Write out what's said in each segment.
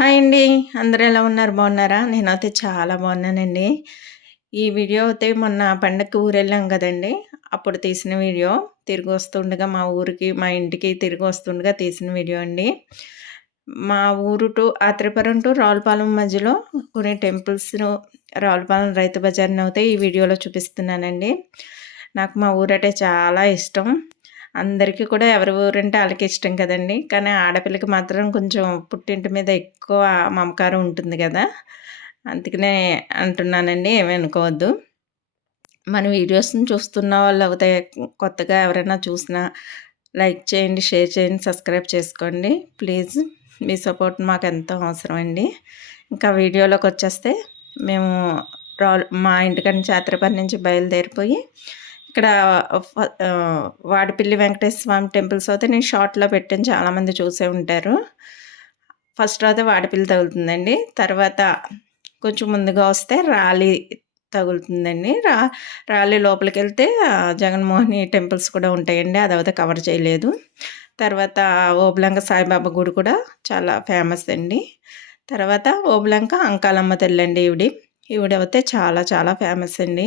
Hi అండి. అందరూ ఎలా ఉన్నారు? బాగున్నారా? నేనైతే చాలా బాగున్నానండి. ఈ వీడియో అయితే మొన్న పండగకి ఊరెళ్ళాం కదండి అప్పుడు తీసిన వీడియో. తిరిగి వస్తుండగా మా ఊరికి, మా ఇంటికి తిరిగి వస్తుండగా తీసిన వీడియో అండి. మా ఊరు టు ఆత్రిపురం టు రావులపాలెం మధ్యలో కొన్ని టెంపుల్స్‌ను రావులపాలెం రైతు బజార్‌ని అయితే ఈ వీడియోలో చూపిస్తున్నానండి. నాకు మా ఊరంటే చాలా ఇష్టం. అందరికీ కూడా ఎవరి ఊరంటే వాళ్ళకి ఇష్టం కదండి కానీ ఆడపిల్లకి మాత్రం కొంచెం పుట్టింటి మీద ఎక్కువ మమకారం ఉంటుంది కదా అందుకనే అంటున్నానండి. ఏమి అనుకోవద్దు. మన వీడియోస్‌ని చూస్తున్న వాళ్ళు అవుతాయి కొత్తగా ఎవరైనా చూసినా లైక్ చేయండి, షేర్ చేయండి, సబ్స్క్రైబ్ చేసుకోండి. ప్లీజ్ మీ సపోర్ట్ మాకు ఎంతో అవసరం అండి. ఇంకా వీడియోలోకి వచ్చేస్తే మేము రా మా ఇంటికాడ నుంచి ఆత్రేయపురం నుంచి బయలుదేరిపోయి ఇక్కడ ఫ వాడిపల్లి వెంకటేశ్వర స్వామి టెంపుల్స్ అయితే నేను షార్ట్‌లో పెట్టాను. చాలామంది చూసే ఉంటారు. ఫస్ట్ అయితే వాడిపల్లి తగులుతుందండి. తర్వాత కొంచెం ముందుగా వస్తే రాలి తగులుతుందండి. రా రాలి లోపలికెళ్తే జగన్మోహిని టెంపుల్స్ కూడా ఉంటాయండి. అదైతే కవర్ చేయలేదు. తర్వాత ఓబులంక సాయిబాబా గుడి కూడా చాలా ఫేమస్ అండి. తర్వాత ఓబులంక అంకాలమ్మ తల్లండి ఈవిడి. ఈవిడైతే చాలా చాలా ఫేమస్ అండి.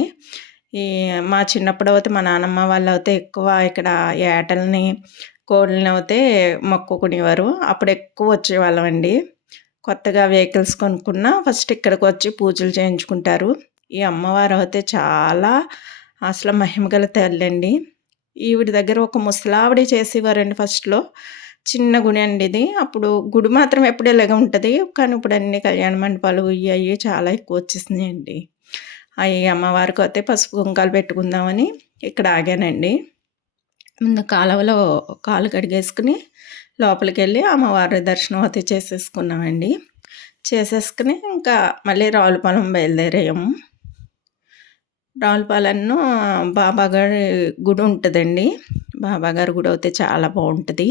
ఈ మా చిన్నప్పుడు అయితే మా నానమ్మ వాళ్ళు అయితే ఎక్కువ ఇక్కడ ఏటల్ని, కోళ్ళని అయితే మొక్కుకునేవారు. అప్పుడు ఎక్కువ వచ్చేవాళ్ళం అండి. కొత్తగా వెహికల్స్ కొనుక్కున్న ఫస్ట్ ఇక్కడికి వచ్చి పూజలు చేయించుకుంటారు. ఈ అమ్మవారు అయితే చాలా అసలు మహిమగల అండి ఈవిడ దగ్గర ఒక ముసలావిడ చేసేవారండి ఫస్ట్‌లో. చిన్న గుడి అండి ఇది. అప్పుడు గుడి మాత్రం ఎప్పుడు ఉంటుంది కానీ ఇప్పుడు అన్ని కళ్యాణ మండపాలు ఇవి చాలా ఎక్కువ వచ్చేసినాయండి. అవి అమ్మవారికి అయితే పసుపు కుంకాలు పెట్టుకుందామని ఇక్కడ ఆగానండి. ముందు కాలువలో కాలు కడిగేసుకుని లోపలికి వెళ్ళి అమ్మవారి దర్శనం అయితే చేసేసుకున్నామండి. చేసేసుకుని ఇంకా మళ్ళీ రావులపాలెం బయలుదేరాము. రావులపాలెంలో బాబాగారి గుడి ఉంటుందండి. బాబాగారి గుడి అయితే చాలా బాగుంటుంది.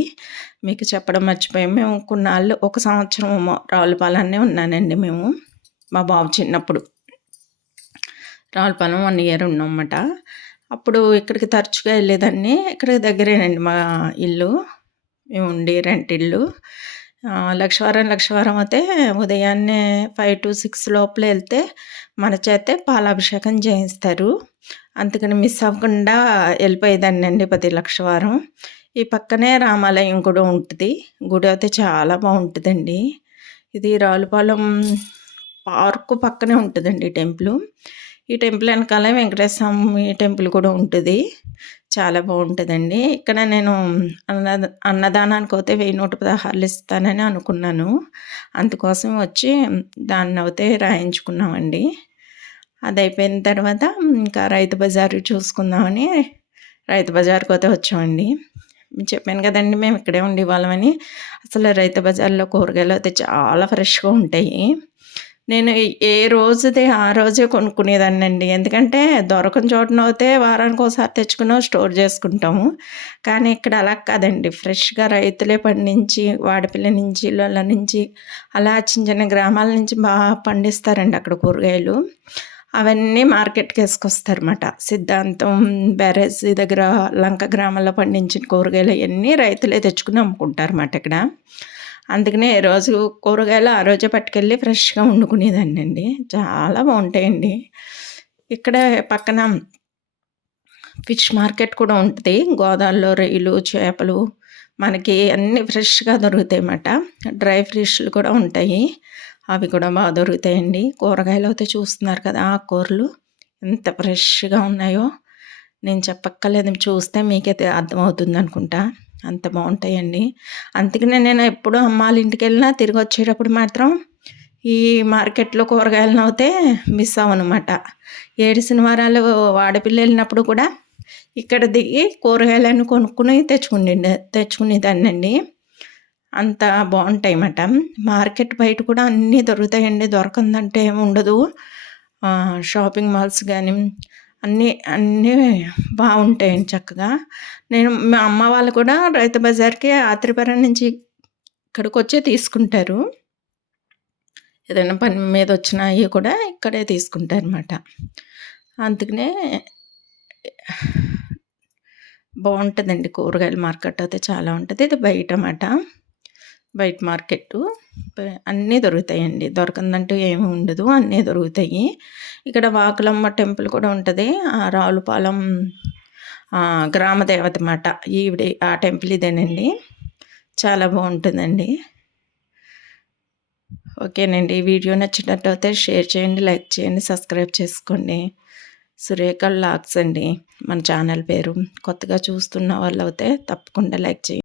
మీకు చెప్పడం మర్చిపోయాము. మేము కొన్నాళ్ళు ఒక సంవత్సరం రావులపాలెన్నే ఉన్నానండి మేము. మా బాబు చిన్నప్పుడు. రావులపాలెం వన్ ఇయర్ ఉన్నామన్నమాట. అప్పుడు ఇక్కడికి తరచుగా వెళ్ళేదాన్ని. ఇక్కడికి దగ్గరేనండి మా ఇల్లు. మేము ఉండే రెంటిల్లు. లక్షవారం లక్షవారం అయితే ఉదయాన్నే ఫైవ్ టు సిక్స్ లోపల వెళ్తే మన చేతే పాలాభిషేకం చేయిస్తారు. అందుకని మిస్ అవ్వకుండా వెళ్ళిపోయేదాన్ని అండి ప్రతి లక్షవారం. ఈ పక్కనే రామాలయం కూడా ఉంటుంది. గుడి అయితే చాలా బాగుంటుందండి. ఇది రావులపాలెం పార్కు పక్కనే ఉంటుందండి టెంపుల్ ఈ టెంపుల్ వెనకాల వెంకటేశ్వర స్వామి టెంపుల్ కూడా ఉంటుంది. చాలా బాగుంటుందండి. ఇక్కడ నేను అన్న అన్నదానానికి అయితే వెయ్యి నూట పదహారులు ఇస్తానని అనుకున్నాను. అందుకోసం వచ్చి దాన్ని అయితే రాయించుకున్నామండి. అది అయిపోయిన తర్వాత ఇంకా రైతు బజారు చూసుకుందామని రైతు బజార్కి అయితే వచ్చామండి. చెప్పాను కదండి మేము ఇక్కడే ఉండేవాళ్ళమని అసలు రైతు బజార్లో కూరగాయలు అయితే చాలా ఫ్రెష్గా ఉంటాయి. నేను ఏ రోజుది ఆ రోజే కొనుక్కునేదాన్నండి. ఎందుకంటే దొరకని చోటనైతే వారానికి ఒకసారి తెచ్చుకున్నా స్టోర్ చేసుకుంటాము. కానీ ఇక్కడ అలా కాదండి. ఫ్రెష్గా రైతులే పండించి వాడపిల్ల నుంచి ఇళ్ళ నుంచి అలా చిన్న చిన్న గ్రామాల నుంచి బాగా పండిస్తారండి అక్కడ కూరగాయలు. అవన్నీ మార్కెట్కి వేసుకొస్తారన్నమాట. సిద్ధాంతం బ్యారేజ్ దగ్గర లంక గ్రామంలో పండించిన కూరగాయలు అవన్నీ రైతులే తెచ్చుకుని అమ్ముకుంటారన్నమాట ఇక్కడ. అందుకనే రోజు కూరగాయలు ఆ రోజే పట్టుకెళ్ళి ఫ్రెష్గా వండుకునేదాన్ని అండి చాలా బాగుంటాయండి. ఇక్కడ పక్కన ఫిష్ మార్కెట్ కూడా ఉంటుంది. గోదావరిలో రొయ్యలు చేపలు మనకి అన్నీ ఫ్రెష్గా దొరుకుతాయి అన్నమాట డ్రై ఫ్రెష్లు కూడా ఉంటాయి. అవి కూడా బాగా దొరుకుతాయండి. కూరగాయలు అయితే చూస్తున్నారు కదా ఆ కూరలు ఎంత ఫ్రెష్గా ఉన్నాయో. నేను చెప్పక్కర్లేదు. చూస్తే మీకైతే అర్థమవుతుంది అనుకుంటా. అంత బాగుంటాయండి. అందుకనే నేను ఎప్పుడు అమ్మాళ్ళ ఇంటికి వెళ్ళినా తిరిగి వచ్చేటప్పుడు మాత్రం ఈ మార్కెట్లో కూరగాయలను అయితే మిస్ అవ్వనమాట. ఏడు శనివారాలు వాడపిల్ల వెళ్ళినప్పుడు కూడా ఇక్కడ దిగి కూరగాయలను కొనుక్కుని తెచ్చుకుని తెచ్చుకునేదాన్ని అండి అంత బాగుంటాయి అన్నమాట మార్కెట్ బయట కూడా అన్నీ దొరుకుతాయండి. దొరకందంటే ఏమి ఉండదు. షాపింగ్ మాల్స్ కానీ అన్నీ అన్నీ బాగుంటాయండి చక్కగా. నేను మా అమ్మ వాళ్ళు కూడా రైతు బజార్కి ఆత్రిపురం నుంచి ఇక్కడికి వచ్చి తీసుకుంటారు. ఏదైనా పని మీద వచ్చిన అవి కూడా ఇక్కడే తీసుకుంటారు అనమాట అందుకనే బాగుంటుందండి కూరగాయల మార్కెట్ అయితే చాలా ఉంటుంది. ఇది బయట అన్నమాట బయట మార్కెట్టు. అన్నీ దొరుకుతాయండి. దొరకందంటూ ఏమి ఉండదు. అన్నీ దొరుకుతాయి. ఇక్కడ వాకులమ్మ టెంపుల్ కూడా ఉంటుంది. ఆ రావులపాలెం గ్రామదేవత మాట. ఈవిడ ఆ టెంపుల్ ఇదేనండి. చాలా బాగుంటుందండి. ఓకేనండి. ఈ వీడియో నచ్చినట్టయితే షేర్ చేయండి లైక్ చేయండి సబ్స్క్రైబ్ చేసుకోండి. సురేఖ లాక్స్ అండి. మన ఛానల్ పేరు. కొత్తగా చూస్తున్న వాళ్ళు అయితే తప్పకుండా లైక్ చేయండి.